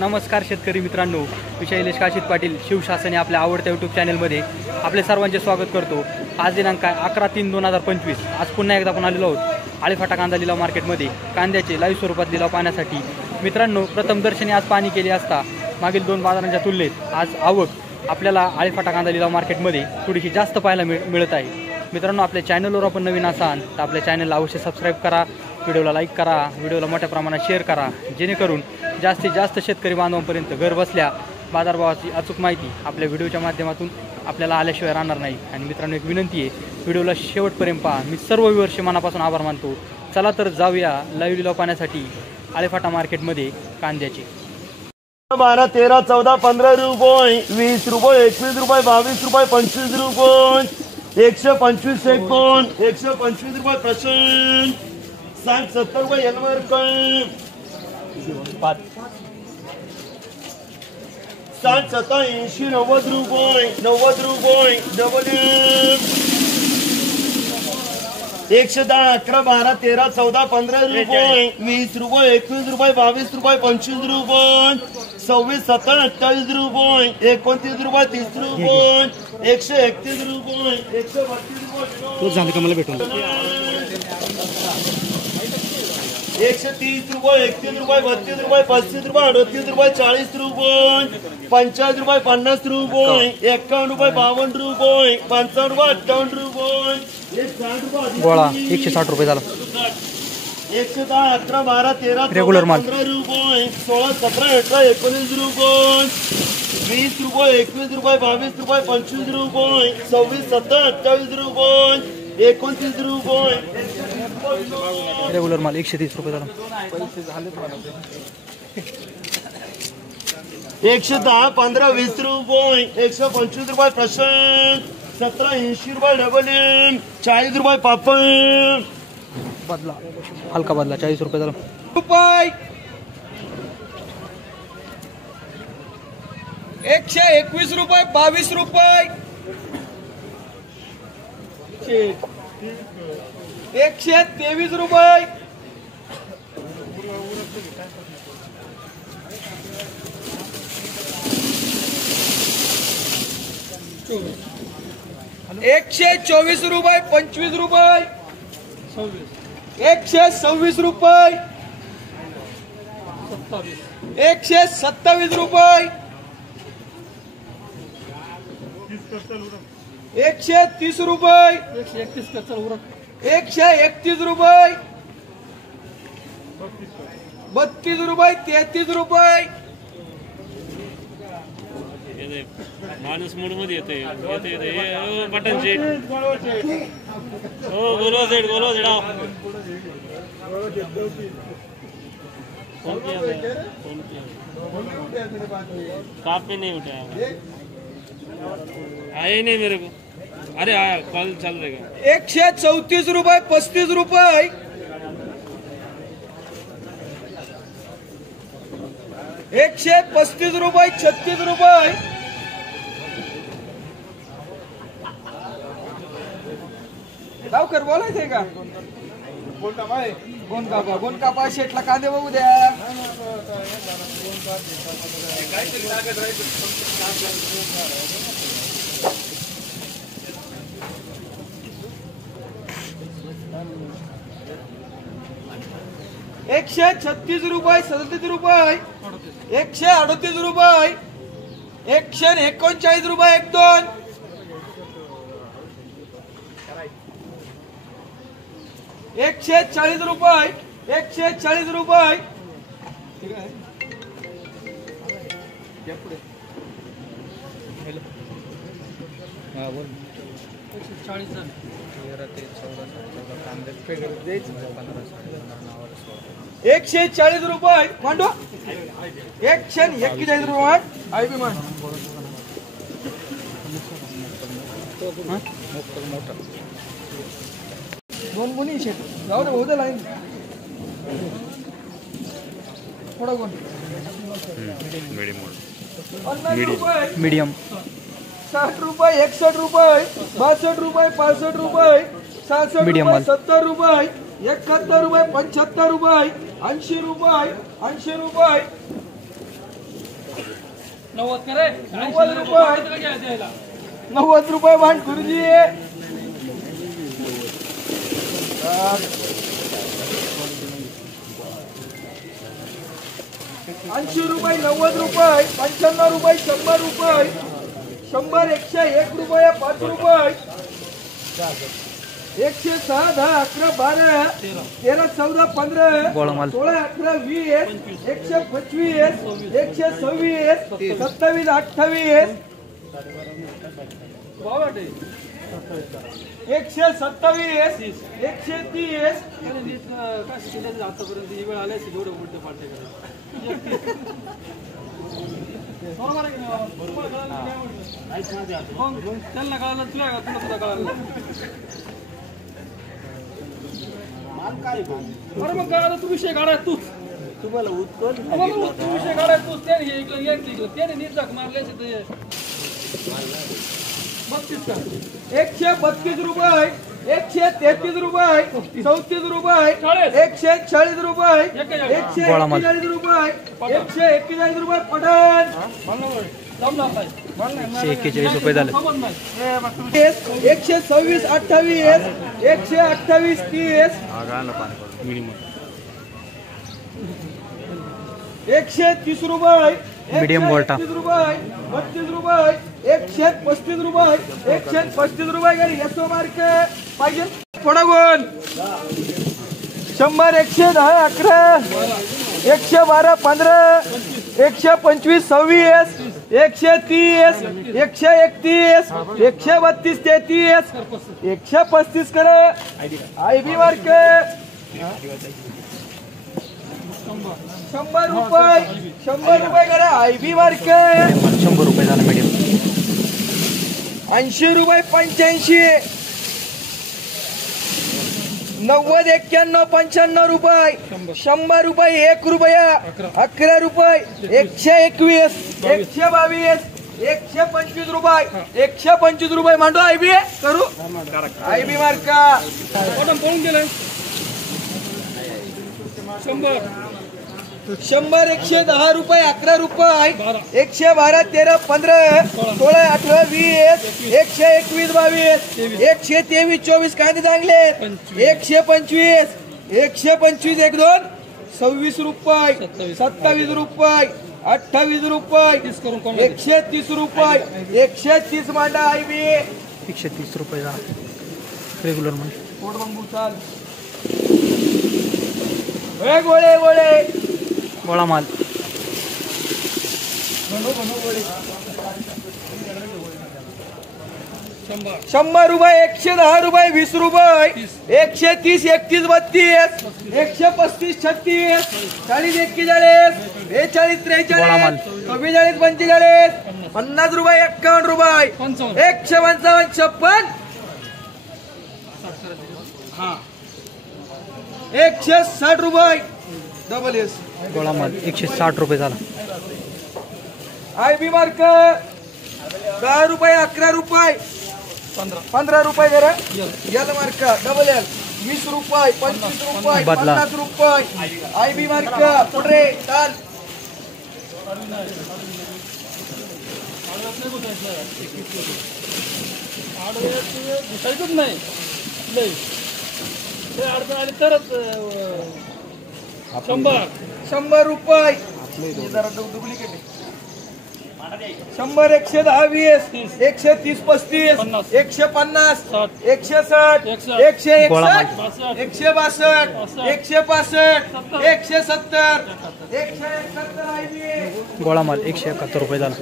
नमस्कार शेतकरी मित्रांनो, मी शैलेश काशीत पाटील शिवशासनी आपल्या आवडत्या यूट्यूब चॅनलमध्ये आपले सर्वांचे स्वागत करतो। आज दिनांक 11/3/2025। आज पुन्हा एकदा आपण आलेलो आहोत आळीफाटा कांदा लिलाव मार्केटमध्ये कांद्याचे लाईव्ह स्वरूपात लिलाव पाहण्यासाठी। मित्रांनो, प्रथम दर्शनी आज पाहणी केली असता मागील 2 बाजारांच्या तुलनेत आज आवक आपल्याला आळीफाटा कांदा लिलाव मार्केटमध्ये थोडीशी जास्त पाहायला मिळत आहे। मित्रांनो, आपल्या चॅनलवर आपण नवीन असाल तर आपल्या चॅनलला अवश्य सबस्क्राईब करा, व्हिडिओला लाईक करा, व्हिडिओला मोठ्या प्रमाणात शेअर करा, जेणेकरून जास्तीत जास्त शेतकरी बांधवांपर्यंत घर बसल्या बाजारभावाची अचूक माहिती आपल्या व्हिडिओच्या माध्यमातून आपल्याला आल्याशिवाय राहणार नाही। आणि मित्रांनो, एक विनंती आहे, व्हिडिओला शेवटपर्यंत पहा। मी सर्व व्ह्यूअर्सचे मनापासून आभार मानतो। चला तर जाऊया लाईव्ह लिलाव पाहण्यासाठी आळीफाटा मार्केटमध्ये कांद्याचे। 12, 13, 14, 15 रुपये, 20 रुपये, 21 रुपये, 22 रुपये, 25 रुपये, 125 1 125 रुपये प्रशांत, 60 70 रुपये एनवर काय 60 70 80 90 रुपये 90 रुपये डबल 110 11 12 13 14 15 रुपये, 20 रुपये, 21 रुपये, 22 रुपये, 25 रुपये, 26 27 28 रुपये, 29 रुपये, 30 रुपये, 131 रुपये, 132 रुपये तो झाले का मला भेटून 130 रुपये, 31 रुपये, 32 रुपये, 35 रुपये, 38 रुपये, 40 रुपये, 50 रुपये, 50 रुपये, 51 रुपये, 52 रुपये, 55 रुपये, 58 रुपये, 60 रुपये गोळा 160 रुपये झाला। 110 11 12 13 रेग्युलर माल 15 रुपये, 16 17 18 19 रुपये, 20 रुपये, 21 रुपये, 22 रुपये, 25 रुपये, 26 27 28 रुपये, 29 रुपये रेग्युलर माल 130 रुपये झाला। 110 15 20 रुपये, 125 रुपये प्रशांत, 17 80 रुपये डबल 40 रुपये पापड बदला हलका बदला 40 रुपये झाला। रुपये 121 रुपये, 22 रुपये 123 रुपये 124 रुपये, 25 रुपये 126 रुपये 127 रुपये 130 रुपये 131 रुपये 32 रुपये 33 रुपये माणूस मूड मध्ये येते बटन सेट हो गोलो सेट काफी नहीं उठाया आए नहीं मेरे को। अरे आया कॉल चल रहेगा। 134 रुपये 35 रुपये 135 रुपये 36 रुपये 'लवकर बोलायचंय का गोन कापा शेटला कांदे बघू द्या। एकशे 36 रुपये 37 रुपये 138 रुपये 139 रुपये 1 2 140 रुपये 140 रुपये ठीक आहे। हां बोल 140 रुपये मांडो 141 रुपये आई बी मान दोन गुणी शेट जाऊ दे होते लाईन थोडा गुण मीडियम 60 रुपये 61 रुपये 62 रुपये 65 रुपये 66 मीडियम रुपये 70 रुपये 71 रुपये 75 रुपये 80 रुपये 80 रुपये 90 रुपये 90 रुपये भांड गुरुजी 80 रुपये 90 रुपये 95 रुपये 100 रुपये 100 101 रुपये 5 रुपये 106 10 11 12 13 14 15 गोळामाल 16 18 20 125 126 27 28 127 130 आतापर्यंत ही वेळ आल्या जेवढं उलट पालटे त्यांना कळालं तुला का तुला तुला कळालं अरे मग काय तू विषय काढाय तूच तुम्हाला विषय काढाय तूच त्याने निर्जाक मारल्याचे 132 रुपये 133 रुपये 34 रुपये 140 रुपये 141 रुपये 141 रुपये पठाण 141 रुपये झाले 126 28 128 30 130 रुपये मीडियम वोल्टा 32 रुपये 135 रुपये 135 रुपये घरी येतो मार्क पाहिजे थोडा गुण 100 110 11 112 15 125 26 130 131 132 33 135 करे आयबी मार्क 100 रुपये करे आयबी मार्क 100 रुपये झाला मीडियम 80 रुपये 85 90 91 95 रुपये 100 रुपये 1 रुपया 11 रुपये 121 122 125 रुपये 125 रुपये मांडो आयबी करू आयबी मार्का पळून गेलं 100 110 रुपये 11 रुपये 112 13 15 16 18 20 121 22 123 24 कांदे चांगले 125 125 1 2 26 रुपये 27 रुपये 28 रुपये 130 रुपये 130 मांडा आयबी 130 रुपये झाला रेग्युलर मध्ये पोटबंबू चाल गोळे गोळे गोळा माल 100 रुपये 110 रुपये 20 रुपये 130 31 32 135 36 40 41 42 43 44 45 50 रुपये 51 रुपये 155 56 160 रुपये डबल एस गोळा माल 160 रुपये झाला आयबी मार्क 10 रुपये 11 रुपये 15 रुपये जरा एल मार्क डबल एल 20 रुपये 25 रुपये बदला. 50 रुपये आयबी मार्क पुढे चाल नाही अडचण आली तरच 100 रुपये जरा डुप्लिकेट 100 110 20 130 35 150 160 161 162 165 170 171 गोळा माल 171 रुपये झाला